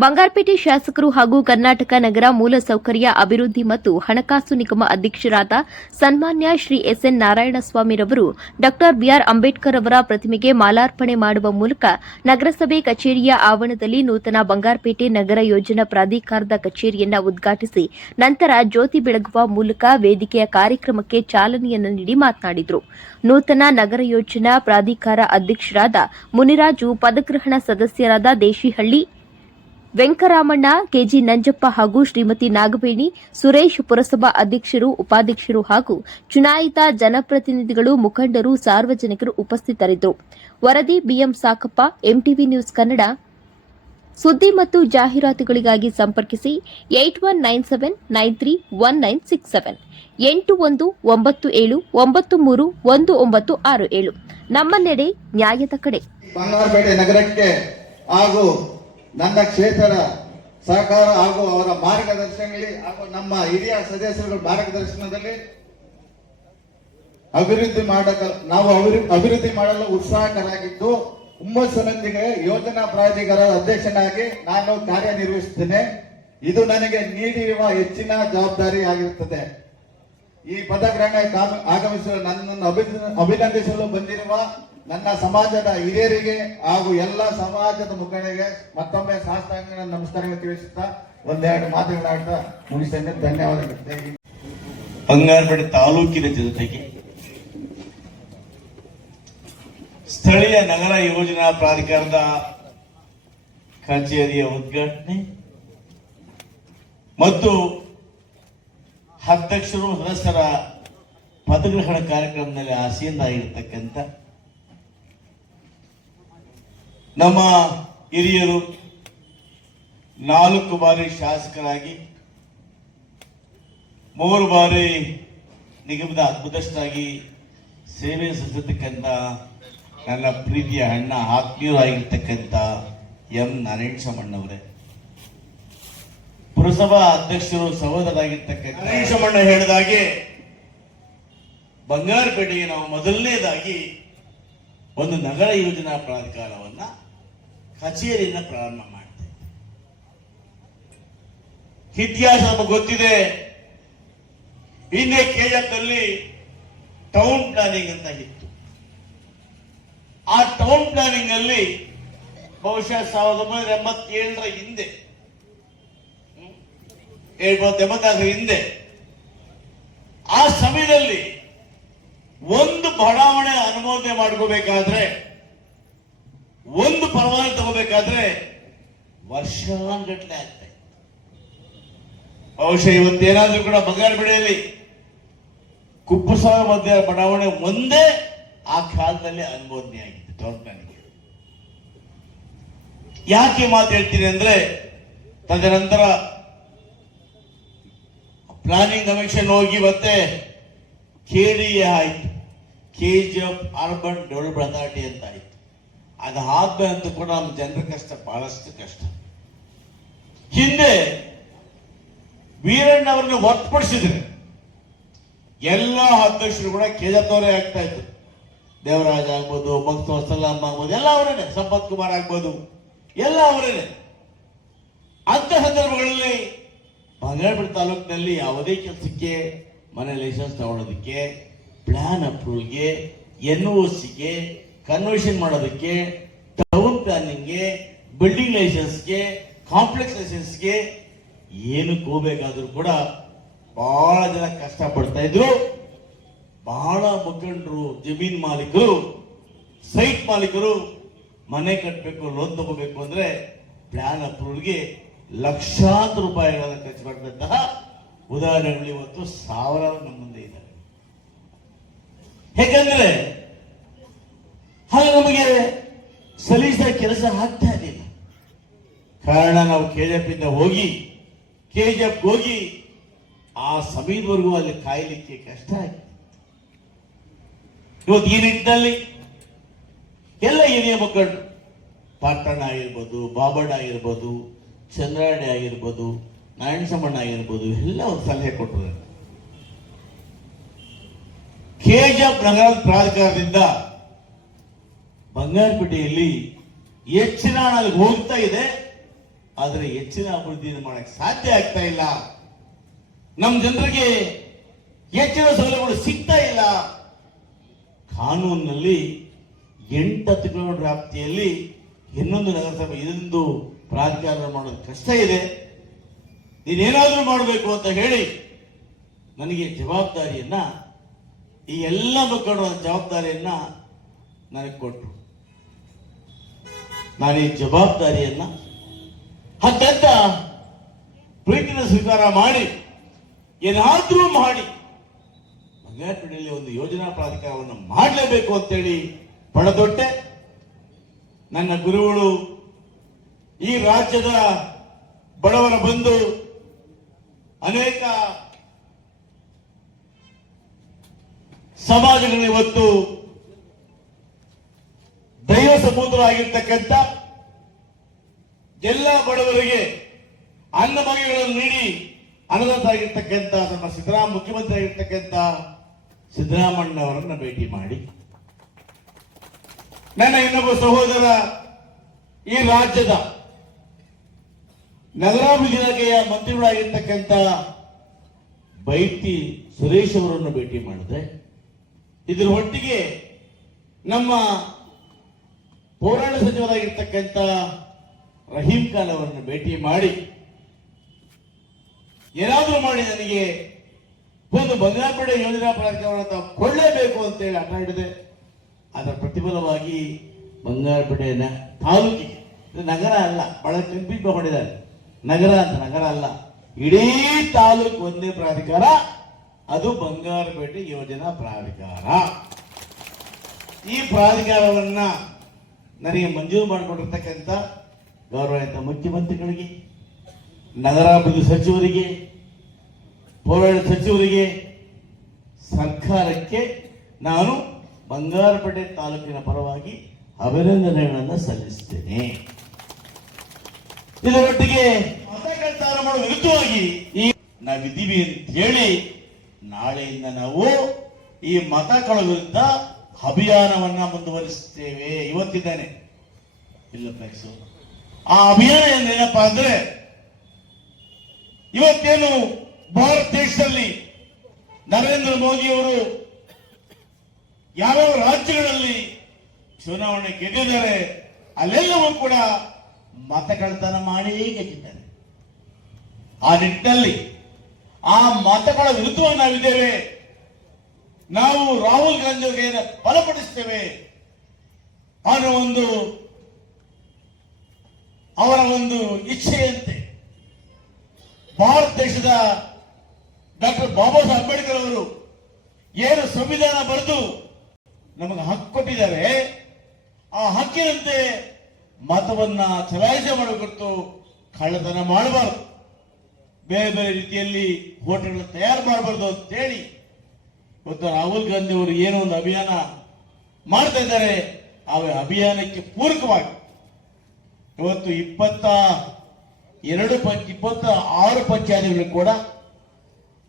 ಬಂಗಾರಪೇಟೆ ಶಾಸಕರು ಹಾಗೂ ಕರ್ನಾಟಕ ನಗರ ಮೂಲಸೌಕರ್ಯ ಅಭಿವೃದ್ಧಿ ಮತ್ತು ಹಣಕಾಸು ನಿಗಮ ಅಧ್ಯಕ್ಷರಾದ ಸನ್ಮಾನ್ಯ ಶ್ರೀ ಎಸ್ಎನ್ ನಾರಾಯಣಸ್ವಾಮಿರವರು ಡಾ ಬಿಆರ್ ಅಂಬೇಡ್ಕರ್ ಅವರ ಪ್ರತಿಮೆಗೆ ಮಾಲಾರ್ಪಣೆ ಮಾಡುವ ಮೂಲಕ ನಗರಸಭೆ ಕಚೇರಿಯ ಆವರಣದಲ್ಲಿ ನೂತನ ಬಂಗಾರಪೇಟೆ ನಗರ ಯೋಜನಾ ಪ್ರಾಧಿಕಾರದ ಕಚೇರಿಯನ್ನು ಉದ್ಘಾಟಿಸಿ ನಂತರ ಜ್ಯೋತಿ ಬೆಳಗುವ ಮೂಲಕ ವೇದಿಕೆಯ ಕಾರ್ಯಕ್ರಮಕ್ಕೆ ಚಾಲನೆಯನ್ನು ನೀಡಿ ಮಾತನಾಡಿದರು. ನೂತನ ನಗರ ಯೋಜನಾ ಪ್ರಾಧಿಕಾರ ಅಧ್ಯಕ್ಷರಾದ ಮುನಿರಾಜು, ಪದಗ್ರಹಣ ಸದಸ್ಯರಾದ ದೇಶಿಹಳ್ಳಿ ವೆಂಕರಾಮಣ್ಣ, ಕೆಜಿ ನಂಜಪ್ಪ ಹಾಗೂ ಶ್ರೀಮತಿ ನಾಗವೇಣಿ, ಸುರೇಶ್, ಪುರಸಭಾ ಅಧ್ಯಕ್ಷರು, ಉಪಾಧ್ಯಕ್ಷರು ಹಾಗೂ ಚುನಾಯಿತ ಜನಪ್ರತಿನಿಧಿಗಳು, ಮುಖಂಡರು, ಸಾರ್ವಜನಿಕರು ಉಪಸ್ಥಿತರಿದ್ದರು. ವರದಿ ಬಿಎಂ ಸಾಕಪ್ಪ, ಎಂಟಿವಿ ನ್ಯೂಸ್ ಕನ್ನಡ. ಸುದ್ದಿ ಮತ್ತು ಜಾಹೀರಾತುಗಳಿಗಾಗಿ ಸಂಪರ್ಕಿಸಿ 8197931967 8197931967. ನಮ್ಮ ನೆಡೆ ನ್ಯಾಯದ ಕಡೆ. ಬಂಗಾರಪೇಟೆ ನಗರಕ್ಕೆ ಹಾಗೂ ನನ್ನ ಕ್ಷೇತ್ರ ಸಹಕಾರ ಹಾಗೂ ಅವರ ಮಾರ್ಗದರ್ಶನದಲ್ಲಿ ಹಾಗೂ ನಮ್ಮ ಹಿರಿಯ ಸದಸ್ಯರುಗಳ ಮಾರ್ಗದರ್ಶನದಲ್ಲಿ ಅಭಿವೃದ್ಧಿ ಮಾಡಲು ಉತ್ಸಾಹಕರಾಗಿದ್ದು ಹುಮ್ಮಸ್ಸಿನೊಂದಿಗೆ ಯೋಜನಾ ಪ್ರಾಧಿಕಾರದ ಅಧ್ಯಕ್ಷನಾಗಿ ನಾನು ಕಾರ್ಯನಿರ್ವಹಿಸುತ್ತೇನೆ. ಇದು ನನಗೆ ನೀಡಿರುವ ಹೆಚ್ಚಿನ ಜವಾಬ್ದಾರಿ ಆಗಿರುತ್ತದೆ. ಈ ಪದಗ್ರಹಣಕ್ಕೆ ಆಗಮಿಸಲು ನನ್ನನ್ನು ಅಭಿನಂದಿಸಲು ಬಂದಿರುವ ನನ್ನ ಸಮಾಜದ ಹಿರಿಯರಿಗೆ ಹಾಗೂ ಎಲ್ಲ ಸಮಾಜದ ಮುಖಂಡರಿಗೆ ಮತ್ತೊಮ್ಮೆ ಸಾಷ್ಟಾಂಗ ನಮಸ್ಕಾರಗಳು ತಿಳಿಸುತ್ತಾ ಒಂದೆರಡು ಮಾತುಗಳಾಡ್ತಾ ಮುಗಿಸ್ತೇನೆ. ಧನ್ಯವಾದಗಳು. ಬಂಗಾರಪೇಟೆ ತಾಲೂಕಿನ ಜನತೆಗೆ ಸ್ಥಳೀಯ ನಗರ ಯೋಜನಾ ಪ್ರಾಧಿಕಾರದ ಕಚೇರಿಯ ಉದ್ಘಾಟನೆ ಮತ್ತು ಅಧ್ಯಕ್ಷರು ಸದಸ್ಯರ ಪದಗ್ರಹಣ ಕಾರ್ಯಕ್ರಮದಲ್ಲಿ ಆಸೀನರಾಗಿರ್ತಕ್ಕಂಥ ನಮ್ಮ ಹಿರಿಯರು 4 ಬಾರಿ ಶಾಸಕರಾಗಿ 3 ಬಾರಿ ನಿಗಮದ ಅಧ್ಯಕ್ಷರಾಗಿ ಸೇವೆ ಸಲ್ಲಿಸತಕ್ಕಂಥ ನನ್ನ ಪ್ರೀತಿಯ ಅಣ್ಣ, ಆತ್ಮೀಯರಾಗಿರ್ತಕ್ಕಂಥ ಎಂ ನಾರಾಯಣಸ್ವಾಮಣ್ಣವರೇ, ಪುರಸಭಾ ಅಧ್ಯಕ್ಷರು, ಸಹೋದರಾಗಿರ್ತಕ್ಕಂಥ ನಾರಾಯಣಸ್ವಾಮಣ್ಣ ಹೇಳಿದಾಗೆ ಬಂಗಾರಪೇಟೆಗೆ ನಾವು ಮೊದಲನೇದಾಗಿ ಒಂದು ನಗರ ಯೋಜನಾ ಪ್ರಾಧಿಕಾರವನ್ನ ಕಚೇರಿಯನ್ನ ಪ್ರಾರಂಭ ಮಾಡ್ತೇವೆ. ಇತಿಹಾಸ ನಮಗೆ ಗೊತ್ತಿದೆ. ಹಿಂದೆ ಕೆಜೆಎಫ್ನಲ್ಲಿ ಟೌನ್ ಪ್ಲಾನಿಂಗ್ ಅಂತ ಇತ್ತು. ಆ ಟೌನ್ ಪ್ಲಾನಿಂಗ್ ಅಲ್ಲಿ ಬಹುಶಃ 1987ರ ಹಿಂದೆ 1984 ಹಿಂದೆ ಆ ಸಮಯದಲ್ಲಿ ಒಂದು ಬಡಾವಣೆ ಅನುಮೋದನೆ ಮಾಡ್ಕೋಬೇಕಾದ್ರೆ, ಒಂದು ಪರವಾನಗಿ ತಗೋಬೇಕಾದ್ರೆ ವರ್ಷಾನುಗಟ್ಟಲೆ ಆಗ್ತದೆ. ಬಹುಶಃ ಇವತ್ತೇನಾದ್ರೂ ಕೂಡ ಬಂಗಾರಪೇಟೆಯಲ್ಲಿ ಕುಪ್ಪಸಾಗರ ಮಧ್ಯ ಬಡಾವಣೆ ಒಂದೇ ಆ ಕಾಲದಲ್ಲಿ ಅನುಮೋದನೆ ಆಗಿದೆ ಟೌನ್ ಪ್ಲಾನಿಂಗ್. ಯಾಕೆ ಮಾತು ಹೇಳ್ತೀನಿ ಅಂದ್ರೆ, ತದನಂತರ ಪ್ಲಾನಿಂಗ್ ಕಮಿಷನ್ ಹೋಗಿ ಮತ್ತೆ ಕೆಡಿಎ ಆಯ್ತು, ಕೆಜಿಎಫ್ ಅರ್ಬನ್ ಡೆವಲಪ್ಮೆಂಟ್ ಅಥಾರಿಟಿ ಅಂತ ಆಯ್ತು. ಅದಾದ್ಮೇಲೆ ಅಂತೂ ಕೂಡ ನಮ್ಮ ಜನರ ಕಷ್ಟ ಬಹಳಷ್ಟು ಕಷ್ಟ. ಹಿಂದೆ ವೀರಣ್ಣವರನ್ನು ಹೊರತುಪಡಿಸಿದ್ರೆ ಎಲ್ಲ ಅಧ್ಯಕ್ಷರು ಕೂಡ ಕೆಜಿಎಫ್ ಅವರೇ ಆಗ್ತಾ ಇತ್ತು. ದೇವರಾಜ್ ಆಗ್ಬೋದು, ಭಕ್ತ ವತ್ಸಲಾಮ್ ಆಗ್ಬೋದು, ಎಲ್ಲ ಅವರೇನೆ, ಸಂಪತ್ ಕುಮಾರ್ ಆಗ್ಬೋದು, ಎಲ್ಲ ಅವರೇನೆ. ಅಂತ ಸಂದರ್ಭಗಳಲ್ಲಿ ಬಂಗಾರಪೇಟೆ ತಾಲೂಕಿನಲ್ಲಿ ಯಾವುದೇ ಕೆಲಸಕ್ಕೆ, ಮನೆ ಲೈಸೆನ್ಸ್ ತಗೊಳ್ಳೋದಕ್ಕೆ, ಪ್ಲಾನ್ ಅಪ್ರೂವಲ್ಗೆ, NOCಗೆ, ಕನ್ವರ್ಷನ್ ಮಾಡೋದಕ್ಕೆ, ಟೌನ್ ಪ್ಲಾನಿಂಗ್ಗೆ, ಬಿಲ್ಡಿಂಗ್ ಲೈಸೆನ್ಸ್ಗೆ, ಕಾಂಪ್ಲೆಕ್ಸ್ ಲೈಸೆನ್ಸ್ಗೆ ಏನಕ್ಕೆ ಹೋಗ್ಬೇಕಾದ್ರೂ ಕೂಡ ಬಹಳ ಜನ ಕಷ್ಟ ಪಡ್ತಾ ಇದ್ರು. ಬಹಳ ಮುಖಂಡರು, ಜಮೀನ್ ಮಾಲೀಕರು, ಸೈಟ್ ಮಾಲೀಕರು ಮನೆ ಕಟ್ಟಬೇಕು, ಲೋನ್ ತಗೋಬೇಕು ಅಂದ್ರೆ ಪ್ಲಾನ್ ಅಪ್ರೂವಲ್ಗೆ ಲಕ್ಷಾಂತರ ರೂಪಾಯಿಗಳನ್ನು ಖರ್ಚು ಮಾಡಿದಂತಹ ಉದಾಹರಣೆಗಳು ಇವತ್ತು ಸಾವಿರಾರು ನಮ್ಮ ಮುಂದೆ ಇದ್ದಾವೆ. ಹೇಗಂದ್ರೆ ಹಾಗೆ ನಮಗೆ ಸಲೀಸ ಕೆಲಸ ಆಗ್ತಾ ಇರಲಿಲ್ಲ. ಕಾರಣ ನಾವು ಕೆಜಿಎಫ್ ಹೋಗಿ ಆ ಸಮಯದವರೆಗೂ ಅಲ್ಲಿ ಕಾಯಲಿಕ್ಕೆ ಕಷ್ಟ ಆಗಿದೆ. ಇವತ್ತು ಈ ನಿಟ್ಟಿನಲ್ಲಿ ಎಲ್ಲ ಹಿರಿಯ ಮುಖಂಡರು, ಪಾಟಣ್ಣ ಆಗಿರ್ಬೋದು, ಬಾಬಣ್ಣ ಆಗಿರ್ಬೋದು, ಚಂದ್ರಾಣಿ ಆಗಿರ್ಬೋದು, ನಾರಾಯಣಸ್ವಾಮಣ್ಣ ಆಗಿರ್ಬೋದು, ಎಲ್ಲ ಒಂದು ಸಲಹೆ ಕೊಟ್ಟರು. ಕೆಜಿಎಫ್ ನಗರ ಪ್ರಾಧಿಕಾರದಿಂದ ಬಂಗಾರಪೇಟೆಯಲ್ಲಿ ಹೆಚ್ಚಿನ ಹಣ ಹೋಗ್ತಾ ಇದೆ. ಆದರೆ ಹೆಚ್ಚಿನ ಅಭಿವೃದ್ಧಿಯನ್ನು ಮಾಡಕ್ಕೆ ಸಾಧ್ಯ ಆಗ್ತಾ ಇಲ್ಲ. ನಮ್ಮ ಜನರಿಗೆ ಹೆಚ್ಚಿನ ಸೌಲಭ್ಯಗಳು ಸಿಗ್ತಾ ಇಲ್ಲ. ಕಾನೂನಿನಲ್ಲಿ 8 ಕಿಲೋಮೀಟರ್ ವ್ಯಾಪ್ತಿಯಲ್ಲಿ ಇನ್ನೊಂದು ನಗರಸಭೆ ಇದೊಂದು ಪ್ರಾಧಿಕಾರ ಮಾಡೋದು ಕಷ್ಟ ಇದೆ. ನೀನೇನಾದ್ರೂ ಮಾಡಬೇಕು ಅಂತ ಹೇಳಿ ನನಗೆ ಜವಾಬ್ದಾರಿಯನ್ನ, ಈ ಎಲ್ಲ ಮಕ್ಕಳು ಜವಾಬ್ದಾರಿಯನ್ನ ನನಗೆ ಕೊಟ್ಟರು. ನಾನು ಈ ಜವಾಬ್ದಾರಿಯನ್ನ ಅತ್ಯಂತ ಪ್ರೀತಿನ ಸ್ವೀಕಾರ ಮಾಡಿ ಏನಾದ್ರೂ ಮಾಡಿ ಬಂಗಾರಪೇಟೆಯಲ್ಲಿ ಒಂದು ಯೋಜನಾ ಪ್ರಾಧಿಕಾರವನ್ನು ಮಾಡಲೇಬೇಕು ಅಂತೇಳಿ ಪಣದೊಟ್ಟೆ. ನನ್ನ ಗುರುಗಳು ಈ ರಾಜ್ಯದ ಬಡವರ ಬಂಧು, ಅನೇಕ ಸಮಾಜಗಳು ಇವತ್ತು ದೈವ ಸಮುದ್ರವಾಗಿರ್ತಕ್ಕಂಥ ಎಲ್ಲ ಬಡವರಿಗೆ ಅನ್ನ ಬಗೆಗಳನ್ನು ನೀಡಿ ಅನ್ನದಾತರಾಗಿರ್ತಕ್ಕಂಥ ನಮ್ಮ ಮುಖ್ಯಮಂತ್ರಿ ಆಗಿರ್ತಕ್ಕಂಥ ಸಿದ್ದರಾಮಣ್ಣವರನ್ನ ಭೇಟಿ ಮಾಡಿ, ನನ್ನ ಇನ್ನೊಬ್ಬ ಸಹೋದರ ಈ ರಾಜ್ಯದ ನಗರಾಭಿವೃದ್ಧಿ ಇಲಾಖೆಯ ಮಂತ್ರಿಗಳಾಗಿರ್ತಕ್ಕಂಥ ಬೈಟಿ ಸುರೇಶ್ ಅವರನ್ನು ಭೇಟಿ ಮಾಡಿದೆ. ಇದರ ಒಟ್ಟಿಗೆ ನಮ್ಮ ಪೌರಾಣ ಸಚಿವರಾಗಿರ್ತಕ್ಕಂಥ ರಹೀಂ ಖಾನ್ ಅವರನ್ನು ಭೇಟಿ ಮಾಡಿ ಏನಾದರೂ ಮಾಡಿ ನನಗೆ ಒಂದು ಬಂಗಾರಪೇಟೆ ಯೋಜನಾ ಪ್ರಾಧಿಕಾರವನ್ನು ಕೊಳ್ಳೇಬೇಕು ಅಂತೇಳಿ ಆಟ ಹಿಡಿದೆ. ಅದರ ಪ್ರತಿಫಲವಾಗಿ ಬಂಗಾರಪೇಟೆ ತಾಲೂಕಿಗೆ, ನಗರ ಅಲ್ಲ, ಬಹಳ ಕನ್ಫ್ಯೂಸ್ ಮಾಡಿದ್ದಾರೆ, ನಗರ ಅಂತ, ನಗರ ಅಲ್ಲ, ಇಡೀ ತಾಲೂಕು ಒಂದೇ ಪ್ರಾಧಿಕಾರ, ಅದು ಬಂಗಾರಪೇಟೆ ಯೋಜನಾ ಪ್ರಾಧಿಕಾರ. ಈ ಪ್ರಾಧಿಕಾರವನ್ನ ನನಗೆ ಮಂಜೂರು ಮಾಡಿಕೊಂಡಿರ್ತಕ್ಕಂಥ ಗೌರವಾನ್ವಿತ ಮುಖ್ಯಮಂತ್ರಿಗಳಿಗೆ, ನಗರಾಭಿವೃದ್ಧಿ ಸಚಿವರಿಗೆ, ಪೌರಾಡಳಿತ ಸಚಿವರಿಗೆ, ಸರ್ಕಾರಕ್ಕೆ ನಾನು ಬಂಗಾರಪೇಟೆ ತಾಲೂಕಿನ ಪರವಾಗಿ ಅಭಿನಂದನೆಗಳನ್ನು ಸಲ್ಲಿಸುತ್ತೇನೆ. ಇದರೊಟ್ಟಿಗೆ ಮತಕಳ್ತನ ಮಾಡುವ ವಿರುದ್ಧವಾಗಿ ನಾವಿದ್ದೀವಿ ಅಂತ ಹೇಳಿ ನಾಳೆಯಿಂದ ನಾವು ಈ ಮತಗಳ ವಿರುದ್ಧ ಅಭಿಯಾನವನ್ನ ಮುಂದುವರಿಸುತ್ತೇವೆ. ಇವತ್ತಿದ್ದಾನೆ ಇಲ್ಲ ಫ್ಲೆಕ್ಸು. ಆ ಅಭಿಯಾನ ಏನಪ್ಪಾ ಅಂದ್ರೆ, ಇವತ್ತೇನು ಭಾರತ ದೇಶದಲ್ಲಿ ನರೇಂದ್ರ ಮೋದಿ ಅವರು ಯಾವ್ಯಾವ ರಾಜ್ಯಗಳಲ್ಲಿ ಚುನಾವಣೆ ಗೆದ್ದಿದ್ದಾರೆ ಅಲ್ಲೆಲ್ಲವೂ ಕೂಡ ಮತಕಳ್ತನ ಮಾಡಿ ಗೆದ್ದಿದ್ದಾರೆ. ಆ ನಿಟ್ಟಿನಲ್ಲಿ ಆ ಮತಗಳ ವಿರುದ್ಧವಾಗಿ ನಾವಿದ್ದೇವೆ. ನಾವು ರಾಹುಲ್ ಗಾಂಧಿ ಅವರಿಗೆ ಬಲಪಡಿಸ್ತೇವೆ ಅನ್ನೋ ಅವರ ಒಂದು ಇಚ್ಛೆಯಂತೆ ಭಾರತ ದೇಶದ ಡಾಕ್ಟರ್ ಬಾಬಾ ಸಾಹೇಬ್ ಅಂಬೇಡ್ಕರ್ ಅವರು ಏನು ಸಂವಿಧಾನ ಬರೆದು ನಮಗೆ ಹಕ್ಕು ಕೊಟ್ಟಿದ್ದಾರೆ, ಆ ಹಕ್ಕಿನಂತೆ ಮತವನ್ನ ಚಲಾಯಿಸಿ ಮಾಡಬೇಕು, ಕಳ್ಳತನ ಮಾಡಬಾರದು, ಬೇರೆ ಬೇರೆ ರೀತಿಯಲ್ಲಿ ಹೋಟೆಲ್ ತಯಾರು ಮಾಡಬಾರ್ದು ಅಂತ ಹೇಳಿ ಇವತ್ತು ರಾಹುಲ್ ಗಾಂಧಿ ಅವರು ಏನೋ ಒಂದು ಅಭಿಯಾನ ಮಾಡ್ತಾ ಇದ್ದಾರೆ. ಆ ಅಭಿಯಾನಕ್ಕೆ ಪೂರಕವಾಗಿ ಇವತ್ತು 26 ಪಂಚಾಯತಿಗಳು ಕೂಡ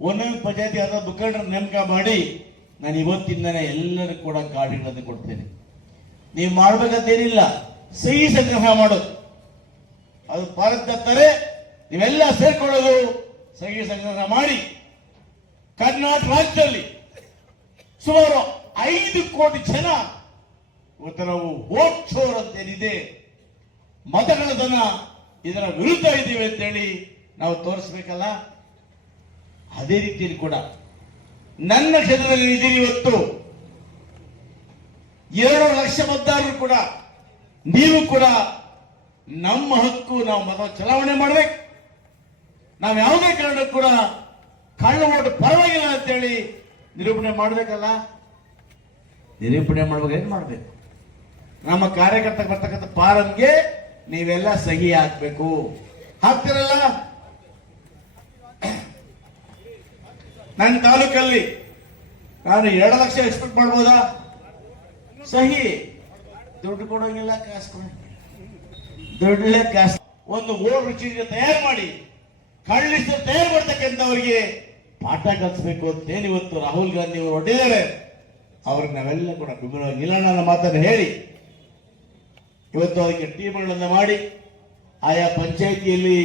ಒಂದೊಂದು ಪಂಚಾಯತಿ ಆದ ಮುಖಂಡರ ನೇಮಕ ಮಾಡಿ ನಾನು ಇವತ್ತಿಂದನೇ ಎಲ್ಲರಿಗೂ ಕೂಡ ಕಾರ್ಡ್ಗಳನ್ನು ಕೊಡ್ತೇನೆ. ನೀವು ಮಾಡ್ಬೇಕಂತೇನಿಲ್ಲ, ಸಹಿ ಸಂಗ್ರಹ ಮಾಡೋದು, ಅದು ಪಾರದತ್ತಾರೆ, ನೀವೆಲ್ಲ ಸೇರ್ಕೊಳ್ಳೋದು, ಸಹಿ ಸಂಗ್ರಹ ಮಾಡಿ ಕರ್ನಾಟಕ ರಾಜ್ಯದಲ್ಲಿ ಸುಮಾರು 5 ಕೋಟಿ ಜನ ಇವತ್ತು ನಾವು ವೋಟ್ ಚೋರ್ ಅಂತೇನಿದೆ, ಮತಗಳದನ್ನ ಇದರ ವಿರುದ್ಧ ಇದ್ದೀವಿ ಅಂತೇಳಿ ನಾವು ತೋರಿಸ್ಬೇಕಲ್ಲ. ಅದೇ ರೀತಿಯಲ್ಲಿ ಕೂಡ ನನ್ನ ಕ್ಷೇತ್ರದಲ್ಲಿ ಇದ್ದೀರಿ. ಇವತ್ತು 2 ಲಕ್ಷ ಮತದಾರರು ಕೂಡ, ನೀವು ಕೂಡ ನಮ್ಮ ಹಕ್ಕು, ನಾವು ಮತ ಚಲಾವಣೆ ಮಾಡಬೇಕು. ನಾವು ಯಾವುದೇ ಕಾರಣಕ್ಕೂ ಕೂಡ ಕಳ್ಳ ಓಟ್ ಪರವಾಗಿಲ್ಲ ಅಂತೇಳಿ ನಿರೂಪಣೆ ಮಾಡಬೇಕಲ್ಲ. ನಿರೂಪಣೆ ಮಾಡ್ಬೇಕು, ಏನ್ ಮಾಡಬೇಕು? ನಮ್ಮ ಕಾರ್ಯಕರ್ತ ಬರ್ತಕ್ಕಂಥ ಫಾರಂಗೆ ನೀವೆಲ್ಲ ಸಹಿ ಹಾಕ್ಬೇಕು. ಹಾಕ್ತಿರಲ್ಲ? ನನ್ನ ತಾಲೂಕಲ್ಲಿ ನಾನು 2 ಲಕ್ಷ ಎಕ್ಸ್ಪೆಕ್ಟ್ ಮಾಡ್ಬೋದಾ? ಸಹಿ ದುಡ್ಡು ಕೊಡೋಂಗಿಲ್ಲ, ಕಾಸು ಕೊಡೋಂಗಿಲ್ಲ, ದುಡ್ಡಲ್ಲೇ ಕಾಸು. ಒಂದು ಓಟ್ ಚೀಟಿ ತಯಾರು ಮಾಡಿ ಕಳ್ಳಿಸ ತಯಾರು ಮಾಡ್ತಕ್ಕಂಥವ್ರಿಗೆ ಪಾಠ ಕಲಿಸಬೇಕು ಅಂತೇನು ಇವತ್ತು ರಾಹುಲ್ ಗಾಂಧಿ ಅವರು ಹೊಟ್ಟಿದ್ದಾರೆ. ಅವ್ರಿಗೆ ನಾವೆಲ್ಲ ಕೂಡ ಬೆಂಬಲವಾಗಿ ನಿಲ್ಲೋಣ ಮಾತನ್ನು ಹೇಳಿ ಇವತ್ತು ಅದಕ್ಕೆ ಟೀಮ್ಗಳನ್ನು ಮಾಡಿ ಆಯಾ ಪಂಚಾಯಿತಿಯಲ್ಲಿ